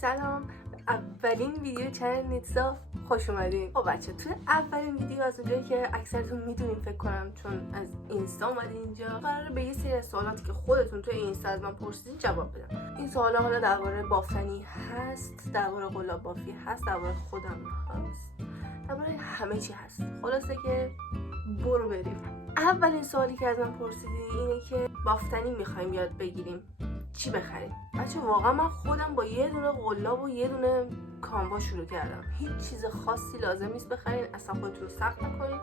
سلام، اولین ویدیو چنل نیتزا خوش اومدین. خب بچه، توی اولین ویدیو از اونجایی که اکثرتون میدونین فکر کنم چون از اینستا اومدین اینجا، قراره به یه سری از سوالاتی که خودتون توی اینستا از من پرسیدین جواب بدم. این سوالا حالا درباره بافتنی هست، درباره قلاب بافی هست، درباره خودم هست، درباره همه چی هست. خلاصه که برو بریم. اولین سوالی که از من پرسیدین اینه که بافتنی میخوایم یاد بگیریم، چی بخریم؟ بچه واقعا من خودم با یه دونه قلاب و یه دونه کانوا شروع کردم. هیچ چیز خاصی لازم نیست بخرین، اصلا خودتون رو سخت نکنین.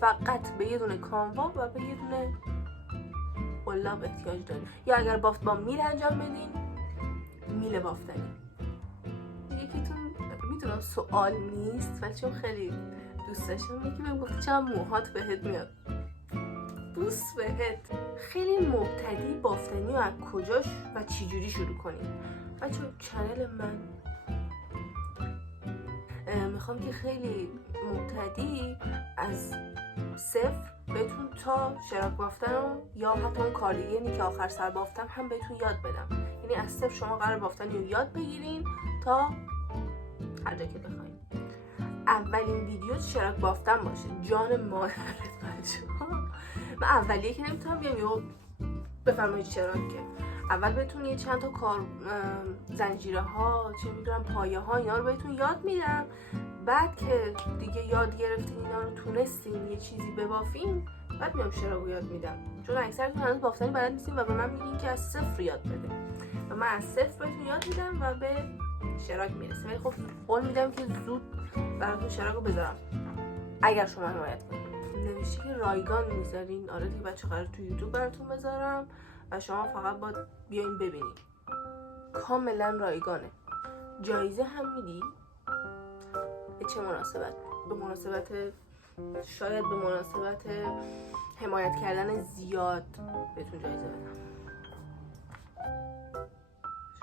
فقط به یه دونه کانوا و به یه دونه قلاب احتیاج دارین. یا اگر بافت با میل انجام بدین، میل بافتنی. یکیتون میدونم سوال نیست ولی چون خیلی دوست داشتم، یکی بهم گفت چقدر موهات بهت میاد. بوس بهت. خیلی مبتدی بافتنی و از کجاش و چی جوری شروع کنیم؟ بچه چنل من میخوام که خیلی مبتدی از صفر بهتون تا شراک بافتن یا حتی اون کاردیگنی که آخر سر بافتم هم بهتون یاد بدم. یعنی از صفر شما قرار بافتنی رو یاد بگیرین تا هر جا که بخواین. اولین ویدیو شراک بافتن باشه، جان مادرت بچه. من اولیه که نمیتونم بیام یهو بفرمایید شراک، که اول بهتون یه چند تا کار زنجیره ها، چه میدونم پایه ها، اینا رو بهتون یاد میدم. بعد که دیگه یاد گرفتین، اینا رو تونستین یه چیزی ببافین، بعد میام شراک یاد میدم. چون اکثرتون هنوز بافتنی بلد نیستین و به من میگین که از صفر یاد بده و من از صفر بهتون یاد میدم و به شراک میرسیم. ولی خب قول میدم که زود براتون شراک رو بذارم اگر شما حمایت کنید. نوشته که رایگان میذارین. آره دیگه بچه، قرار تو یوتیوب براتون بذارم و شما فقط باید بیاین ببینید. کاملا رایگانه. جایزه هم میدی؟ به چه مناسبت؟ به مناسبت شاید به مناسبت حمایت کردن زیاد بهتون جایزه بدم.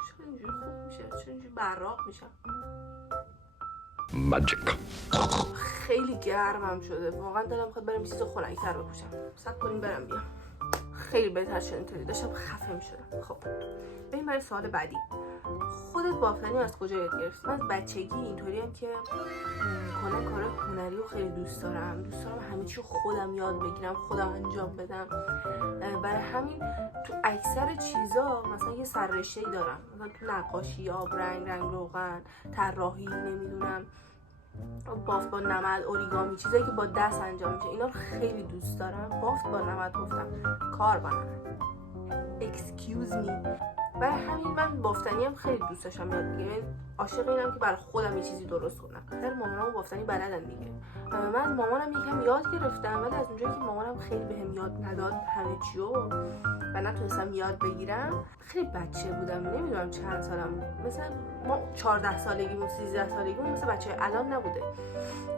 چرا اینجوری خوب میشه؟ چرا اینجوری براق میشم؟ ماجیک. خیلی گرمم شده، واقعا دلم میخواد برم چیز خنک‌تر بپوشم. صبر کنیم برم بیام. خیلی بهتر شد اینطوری، داشتم خفه میشدم. خب بریم برای سوال بعدی. خودت بافتنی از کجا یاد گرفتی؟ من از بچگی اینطوریم که کلا کار هنری رو خیلی دوست دارم همه چی رو خودم یاد بگیرم، خودم انجام بدم. برای همین تو اکثر چیزا مثلا یه سررشته‌ای دارم، مثلا تو نقاشی، آبرنگ، رنگ روغن، طراحی، نمیدونم بافت با نمد، اوریگامی، چیزایی که با دست انجام میشه، اینا رو خیلی دوست دارم. بافت با نمد گفتم، کار با نمد. excuse me. برای همین من بافتنی هم خیلی دوست داشتم یاد بگیرم. عاشق اینم که برای خودم یه چیزی درست کنم. در مامانم بافتنی بلدن دیگه. من مامانم یکم یاد گرفتم، ولی از اونجایی که مامانم خیلی بهم یاد نداد همه چیو و نتونستم یاد بگیرم، خیلی بچه بودم، نمیدونم چند سالم، مثلا ما 14 سالگیمون 13 سالگیمون مثل بچه الان نبوده.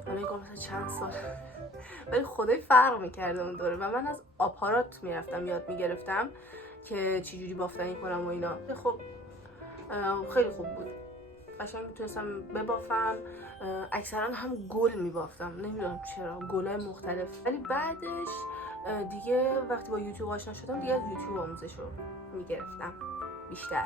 الان مثلا چند سال ولی خدای فرق می‌کرده اون دوره. و من از آپارات میرفتم یاد میگرفتم که چجوری بافتنی کنم و اینا. خب خیلی خوب بود، قشنگ میتونستم ببافم. اکثرا هم گل میبافتم، نمیدونم چرا، گلای مختلف. ولی بعدش دیگه وقتی با یوتیوب آشنا شدم، دیگه از یوتیوب آموزش رو میگرفتم بیشتر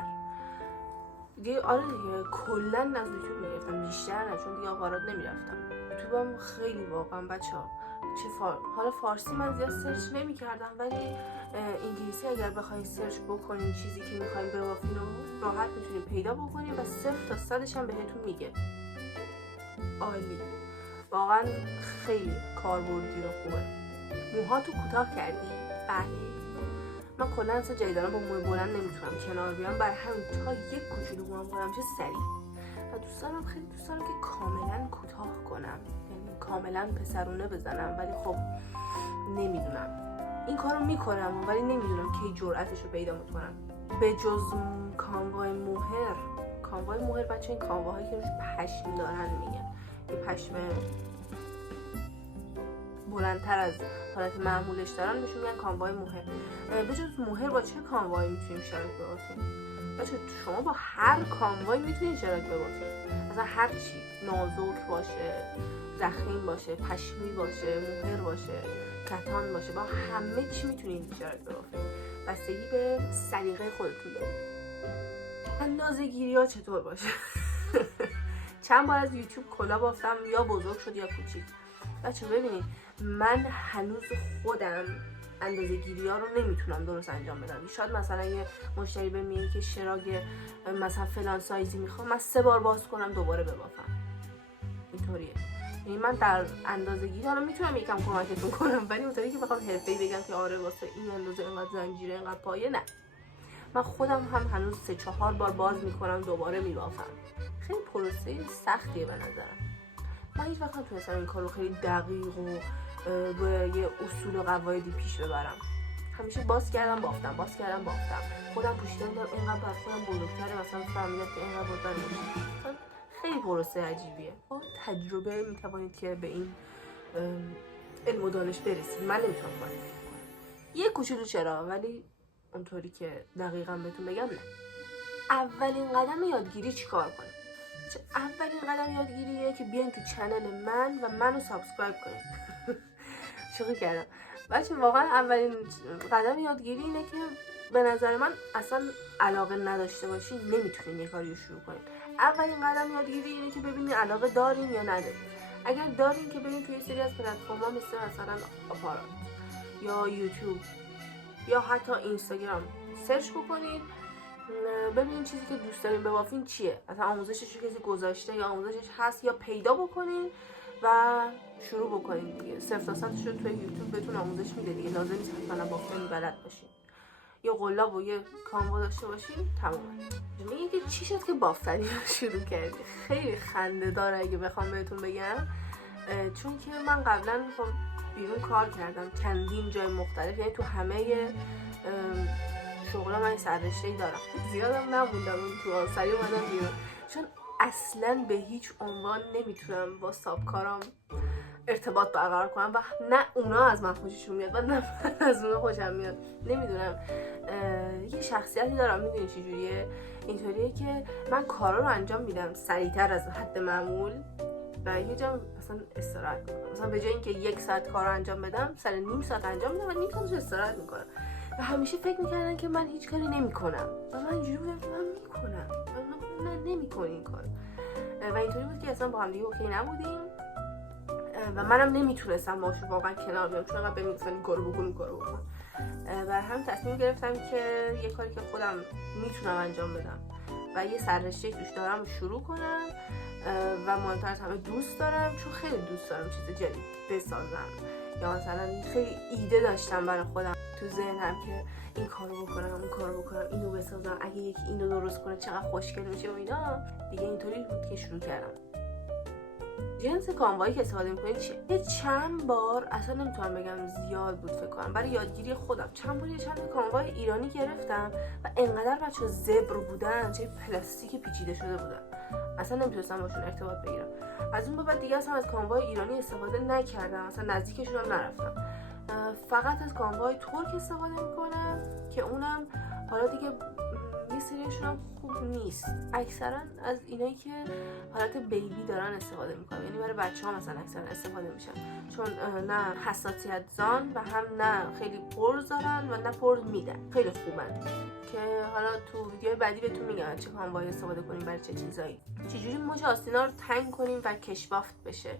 دیگه. آره دیگه کلا از یوتیوب میگرفتم بیشتر، نه چون دیگه آپارات نمیرفتم. یوتیوبم خیلی واقعا بچه‌ها حالا فارسی من زیاد سرچ نمی کردم، ولی انگلیسی اگر بخواین سرچ بکنین چیزی که میخواین ببافین رو راحت میتونین پیدا بکنین و 0 تا 100 هم بهتون میگه. عالی، واقعا خیلی کاربردی و خوبه. موهاتو کوتاه کردی؟ بله. من کلا اصلا جدیداً با موی بلند نمیتونم کنار بیام، برای همین تا یک کوچولو موام بلند میشه سریع. و دوستانم خیلی دوست دارم که کاملا کوتاه کنم، یعنی کاملا پسرونه بزنم، ولی خب نمیدونم. این کارو میکنم ولی نمیدونم کی جرأتش رو پیدا میکنم. به جز کانوای موهر بچه، این کانواهایی که روش پشم دارن میگن، یه پشم بلندتر از حالت معمولش دارن، بهشون میگن کانوای موهر. به جز موهر با چه کانوایی میتونیم شراک ببافیم؟ بچه شما با هر کانوایی میتونید شراک ببافید، مثلا هر چی، نازک باشه، زخیم باشه، پشمی باشه، موهر باشه، کتان باشه، با همه چی میتونید شراک ببافید. بستگی به سلیقه خودتون داره. اندازه‌گیری ها چطور باشه. چند بار از یوتیوب کلا بافتم، یا بزرگ شد یا کوچیک. بچه ببینید من هنوز خودم اندازه‌گیری ها رو نمیتونم درست انجام بدم. شاید مثلا یه مشتری به میگه که شراگ مثلا فلان سایزی میخوام، من 3 بار باز کنم دوباره ببافم. اینطوریه. یعنی من در اندازه‌گیری حالا میتونم یکم کمکتون کنم، ولی اونطوری که بخوام حرفه‌ای بگم که آره واسه این اندازه اینقدر زنجیره اینقدر پایه، نه. من خودم هم هنوز 3-4 بار باز میکنم دوباره میبافم. خیلی پروسه سختیه به نظرم. من هیچ وقت نتونستم این کارو خیلی دقیق و به یه اصول و قواعدی پیش ببرم. همیشه باز کردم بافتم، باز کردم بافتم. خودم پوشیدم دارم اینقدر بر خودم بزرگتره، مثلا فهمیدم که اینقدر بزرگ باشه. خیلی پروسه عجیبیه. با تجربه میتوانید که به این علم و دانش برسید. من نمیتونم کنم. یه کوچولو چرا، ولی اونطوری که دقیقاً بهتون بگم نه. اولین قدم یادگیری چیکار کنیم؟ اولین قدم یادگیریه که بیاین تو چنل من و منو سابسکرایب کنید. شوخی کردم. بچه واقعا اولین قدم یادگیری اینه که به نظر من اصلا علاقه نداشته باشین نمیتونین یه کاری رو شروع کنین. اولین قدم یادگیری اینه که ببینین علاقه دارین یا ندارین. اگر دارین که برین توی سری از پلتفرم‌ها مثلا آپارات یا یوتیوب یا حتی اینستاگرام سرچ بکنید، ببینین چیزی که دوست دارین ببافین چیه، مثلا آموزشش رو کسی گذاشته یا آموزشش هست یا پیدا بکنین و شروع بکنین دیگه. 0 تا 100 رو توی یوتیوب بهتون آموزش میده دیگه، لازم نیست حتما بافتن بلد باشین. یه قلاب و یه کانوا داشته باشین تمومه. میگه که چی شد که بافتنی رو شروع کردی؟ خیلی خنده داره اگه بخوام بهتون بگم، چون که من قبلا بیرون کار کردم چندین جای مختلف، یعنی تو همه شغلا من سررشته‌ای دارم. زیادم نموندم تو آسری اومدم بیرون، چون اصلا به هیچ عنوان نمیتونم با سابکارام ارتباط برقرار کنم و نه اونا از من خوششون میاد و نه من از اونا خوشم میاد. نمیدونم یه شخصیتی دارم، میدونی چی جوریه؟ اینطوریه که من کارا رو انجام میدم سریعتر از حد معمول و یه جا مثلا استراحت کنم. مثلا به جای اینکه 1 ساعت کار رو انجام بدم، سر نیم ساعت انجام میدم و نیم ساعتش استراحت میکنم. و همیشه فکر میکردن که من هیچ کاری نمیکنم و من اینجوری بودم که من میکنم و نه نمیکنی این کار. و اینطوری بود که اصلا با هم دیگه اوکی نبودیم و منم نمیتونستم باشه واقعا کنار بیام، چون انقدر بهم این کارو بکن. بر هم تصمیم گرفتم که یه کاری که خودم میتونم انجام بدم و یه سررشته توش دارم رو شروع کنم و مهمتر از همه دوست دارم، چون خیلی دوست دارم چیز جدید بسازم. یا مثلا خیلی ایده داشتم برای خودم تو ذهنم که این کارو بکنم، اون کارو بکنم، اینو بسازم، اگه یکی اینو درست کنه چقدر خوشگل میشه و اینا. دیگه اینطوری بود که شروع کردم. جنس کانوایی که استفاده می‌کنید چیه؟ یه چند بار، اصلا نمیتونم بگم زیاد بود فکر کنم، برای یادگیری خودم چند بار یه چند کانوای ایرانی گرفتم و انقدر بچه‌ها زبر بودن، چه پلاستیک پیچیده شده بودن، اصلا نمیتونستم باشون ارتباط بگیرم. از اون به بعد دیگه اصلا از کانوای ایرانی استفاده نکردم، اصلا نزدیکشون هم نرفتم. فقط از کانوای ترک استفاده میکنم که اونم حالا دیگه یه سریشون هم خوب نیست. اکثرا از اینایی که حالت بیبی دارن استفاده میکنم، یعنی برای بچه ها مثلا اکثرا استفاده میشن، چون نه حساسیت زان و هم نه خیلی پرز دارن و نه پرز میدن، خیلی خوبن. که حالا تو ویدیو بعدی بهتون میگم چه کانوایی استفاده کنیم برای چه چیزایی، چجوری مچ آستینا رو تنگ کنیم و کشبافت بشه.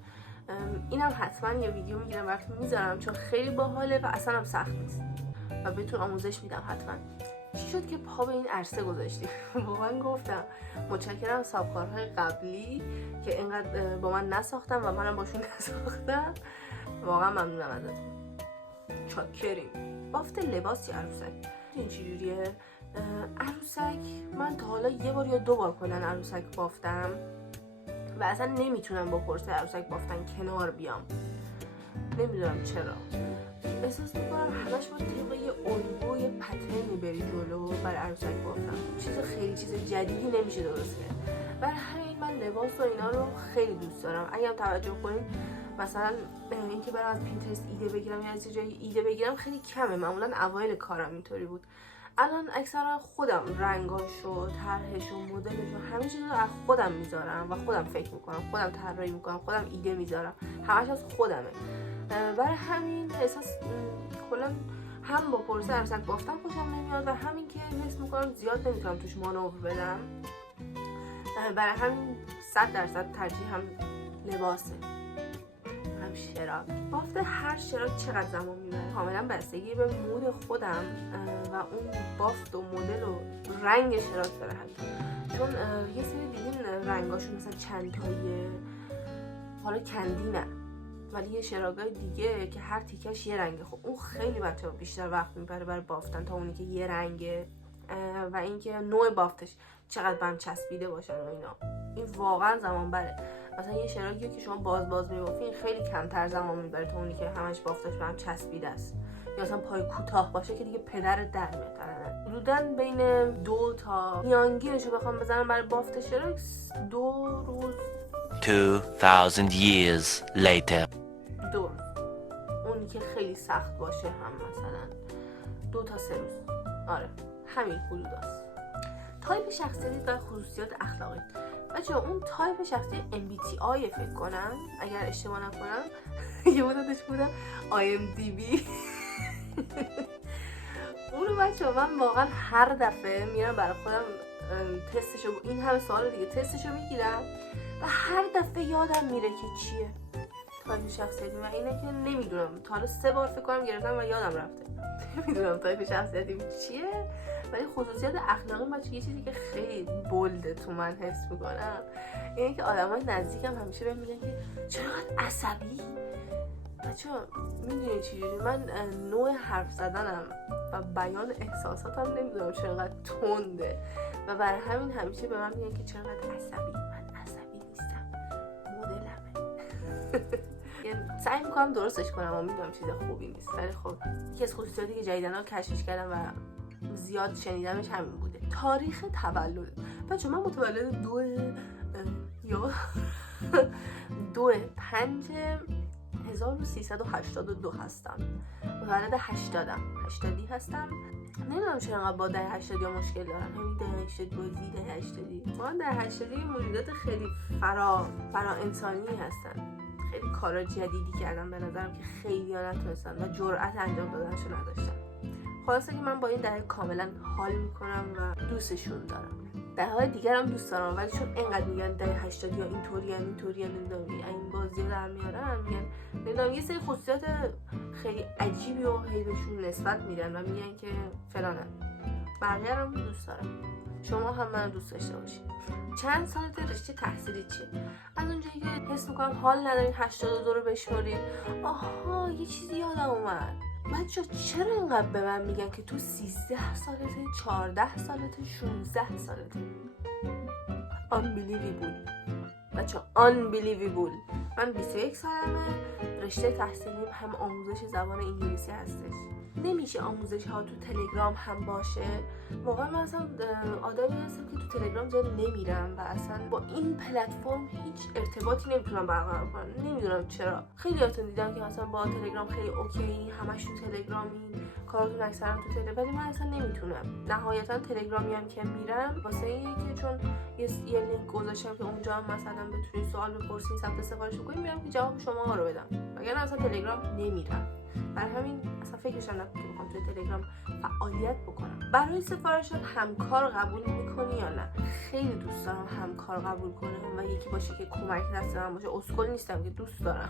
اینم حتما یه ویدیو میگیرم براتون میذارم، چون خیلی باحاله و اصلا هم سخت نیست و بهتون آموزش میدم حتما. چی شد که پا به این عرصه گذاشتی؟ با من گفتم متشکرم سابکارهای قبلی که اینقدر با من نساختم و منم باشون نساختم. واقعا ممنونم ازتون. چاکریم. بافت لباس یا عروسک این چجوریه؟ عروسک من تا حالا 1 بار یا 2 بار کلا عروسک بافتم و اصلا نمیتونم با پرسه عروسک بافتن کنار بیام. نمیدونم چرا، احساس میکنم همش با طبق یه الگوی یه پترنی بری جلو برای عروسک بافتن. چیز جدیدی نمیشه درست کرد. برای همین من لباس و اینا رو خیلی دوست دارم. اگه هم توجه کنید مثلا اینکه برام از پینترست ایده بگیرم یا از جایی ایده بگیرم خیلی کمه. معمولا اوایل کارم اینطوری بود. الان اکثرا خودم رنگاشو، طرحشو، مدلشو، همه چیزو از خودم میذارم و خودم فکر میکنم، خودم طراحی میکنم، خودم ایده میذارم، همش از خودمه. برای همین احساس کلا هم با پروسه عروسک بافتن خوشم نمیاد و همین که حس میکنم زیاد نمیتونم توش مانور بدم. برای همین 100% ترجیح هم لباسه، هم شراک. بافت هر شراک چقدر زمان میبره کاملا بستگی به مود خودم و اون بافت و مدل و رنگ شراک داره. حتی چون یه سری دیدین رنگاشون مثلا چند تاییه، حالا کندینه، ولی یه شراکای دیگه که هر تیکش یه رنگه. خب اون خیلی بچه‌ها بیشتر وقت میبره برای بافتن تا اونی که یه رنگه و اینکه نوع بافتش چقدر بهم چسبیده باشن و اینا، این واقعا زمان بره. مثلا یه شراکی که شما باز میبافین خیلی کمتر زمان میبره تا اونی که همش بافتش بهم چسبیده است. یا مثلا پای کوتاه باشه که دیگه پدر در میاد. حدوداً بین 2 تا میانگینشو بخوام بزنم برای بافت شراک 2 روز 2000 years later. 2 روز. اونی که خیلی سخت باشه هم مثلا 2 تا 3 روز. آره همین حدود است. تایپ شخصیتی و خصوصیات اخلاقی. بچه اون تایپ شخصی MBTI فکر کنم اگر اشتباه نکنم یه مدتش بودم IMDb. اونو بچه من واقعا هر دفعه میرم برای خودم تستشو، این همه سوال دیگه تستشو میگیرم و هر دفعه یادم میره که چیه تایپ شخصیتی. و اینه که نمیدونم، تا حالا 3 بار فکر کنم گرفتم و یادم رفته. نمیدونم تایپ شخصیتی چیه، ولی خصوصیات اخلاقی بچه یه چیزی که خیلی بولده تو من حس میکنم اینه که آدمای نزدیکم همیشه بهم میگن که چقدر عصبی. بچه میدونی چیزی من نوع حرف زدنم و بیان احساساتم نمیدونم چقدر تنده و برای همین همیشه به من میگن که چقدر عصبی. من عصبی نیستم، مدلمه. سعی میکنم درستش کنم و میدونم چیز خوبی نیست، ولی خب یکی از خصوصیاتی که جدیداً کشفش کردم و زیاد شنیدمش همین بوده. تاریخ تولد. بچه من متولد 2/5/1382 هستم. متولد 80 هستم. نمیدونم چرا انقدر با دهه 80 مشکل دارم. همین دهه 80 بازی دهه 80. ما دهه 80 موجودات خیلی فرا انسانی هستن. خیلی کارا جدیدی کردن به نظرم که خیلی ها نتونستن و جرأت انجام دادنشو نداشتن. خلاصه که من با این دهه کاملا حال میکنم و دوستشون دارم. دهه‌های دیگرم دوست دارم، ولی چون اینقدر میگن دهه 80 یا اینطوری نمیدونم این بازی رو در میارن، میگن نمیدونم یه سری خصوصیات خیلی عجیبی و هی بهشون نسبت میدن و میگن که فلانن. بقیه رو دوست دارم. شما هم منو دوست داشته باشید. چند سالته؟ رشته تحصیلی چیه؟ از اونجایی که حس میکنم حال ندارین 82 رو بشمارید. آها یه چیزی یادم اومد. بچه چرا اینقدر به من میگن که تو 13 سالته، 14 سالته، 16 سالته؟ unbelievable. بچه unbelievable. من 21 سالمه، رشته تحصیلیم هم آموزش زبان انگلیسی هستش. نمیشه آموزش ها تو تلگرام هم باشه. واقعا من اصلا آدمی هستم که تو تلگرام زیاد نمیرم و اصلا با این پلتفرم هیچ ارتباطی نمیتونم برقرار کنم. نمیدونم چرا. خیلیاتون دیدم که مثلا با تلگرام خیلی اوکی، همش تو تلگرامین، کاراتون اکثرا تو تلگرام، ولی من اصلا نمیتونم. نهایتا تلگرامی هم که میرم واسه اینه که چون یه لینک گذاشتم که اونجا هم مثلا بتونید سوال بپرسید، ثبت سفارش بکنید، میرم که جواب شما رو بدم. وگرنه اصلا تلگرام نمیرم. برای همین اصلا فکرش نکنم که بخوام توی تلگرام فعالیت بکنم. برای سفارشات همکار قبول میکنی یا نه؟ خیلی دوست دارم همکار قبول کنم و یکی باشه که کمک دست من باشه. اسکل نیستم که دوست دارم.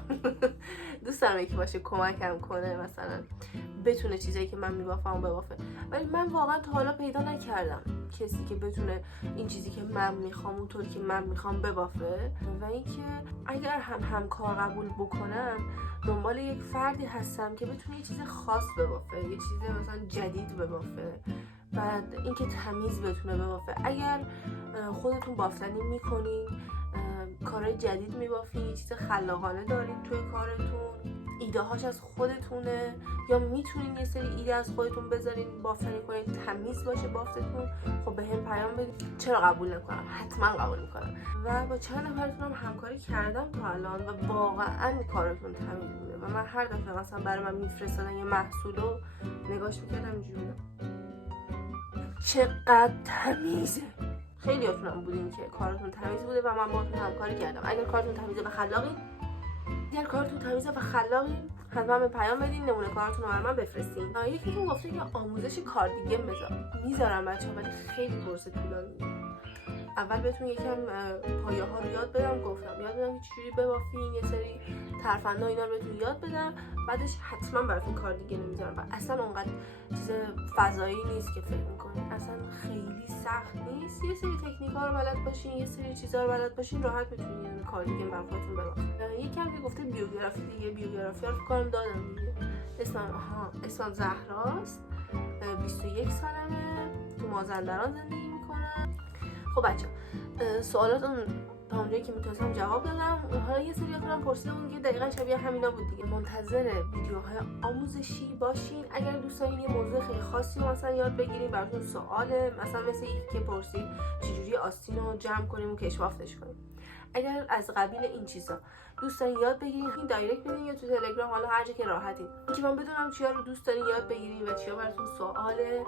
دوست دارم یکی باشه کمکم کنه، مثلا بتونه چیزایی که من میبافم ببافه. ولی من واقعا تا حالا پیدا نکردم کسی که بتونه این چیزی که من میخوام اونطوری که من میخوام ببافه. و اینکه اگر همکار قبول بکنم دنبال یک فردی هستم که بتونه یه چیز خاص ببافه، یه چیز مثلا جدید ببافه، بعد اینکه تمیز بتونه ببافه. اگر خودتون بافتنی میکنین، کارهای جدید میبافین، یه چیز خلاقانه دارین توی کارتون، ایده هاش از خودتونه یا میتونین یه سری ایده از خودتون بذارین بافتنی کنین، تمیز باشه بافتتون، خب به هم پیام بدید. چرا قبول نکنم؟ حتما قبول میکنم. و با چند نفرتون هم همکاری کردم تا الان و واقعا کارتون تمیز بوده و من هر دفعه مثلا برای من میفرستادن یه محصول رو نگاش میکردم اینجوری چقدر تمیزه. خیلی هاتون هم بودین که کارتون تمیز بوده و من باهاتون همکاری کردم. اگر کارتون تمیزه و خلاقین اگر کارتون تمیزه و خلاقین حتما به پیام بدین، نمونه کارتون رو برای من بفرستین. یکیتون گفته که آموزش کاردیگه میذارم بچه‌ها، ولی خیلی پروسه طولانیه. اول بهتون یکم پایه ها رو یاد بدم، گفتم یاد بدم که چجوری ببافین، یه سری ترفنده اینا رو بهتون یاد بدم، بعدش حتما براتون کاردیگه نمیذارم. و اصلا اونقدر چیز فضایی نیست که فکر میکنین، اصلا خیلی سخت نیست. یه سری تکنیک‌ها رو بلد باشین، یه سری چیزا رو بلد باشین، راحت میتونین یه کاردیگه برای خودتون ببافین. یکم که گفته بیوگرافی دیگه، بیوگرافی رو فکر کنم دادم دیگه. اسمم زهراست، 21 سالمه، تو مازندران زندگی میکنم. خب بچه سوالاتون تا اونجایی که میتونستم جواب دادم. حالا یه سریاتون هم پرسیدمون که دقیقا شبیه همینا بود دیگه. منتظر ویدیوهای آموزشی باشین. اگر دوست دارین یه موضوع خیلی خاصی رو مثلا یاد بگیریم، براتون سواله، مثلا مثل یکی که پرسید چجوری آستین رو جمع کنیم و کشوافتش کنیم، اگر از قبیل این چیزا دوست دارین یاد بگیرین، این دایرکت بدین یا تو تلگرام، حالا هر جا که راحتین، که من بدونم چیا رو دوست دارین یاد بگیرین و چیا براتون سواله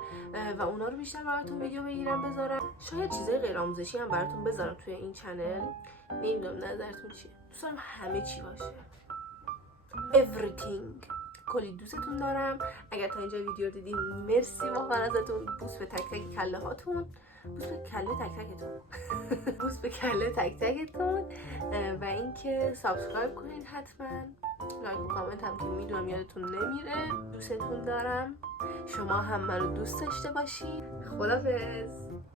و اونا رو بیشتر براتون ویدیو بگیرم بذارم. شاید چیزای غیر آموزشی هم براتون بذارم توی این چنل، نمیدونم نظرتون چیه. دوست دارم همه چی باشه، everything. کلی دوستتون دارم. اگر تا اینجا ویدیو دیدین مرسی واقعا ازتون. بوس به تک تک کله هاتون، بوس به کله تک تکتون بوس به کله تک تکتون. و اینکه سابسکرایب کنین حتما، لایک و کامنت هم که میدونم یادتون نمیره. دوستتون دارم، شما هم منو دوست داشته باشین. خدافظ.